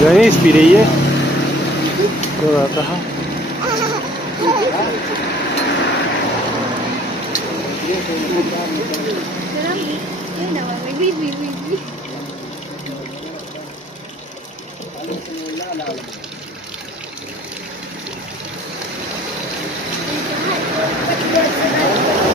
Ganesh P रही है तो आता है। Wait.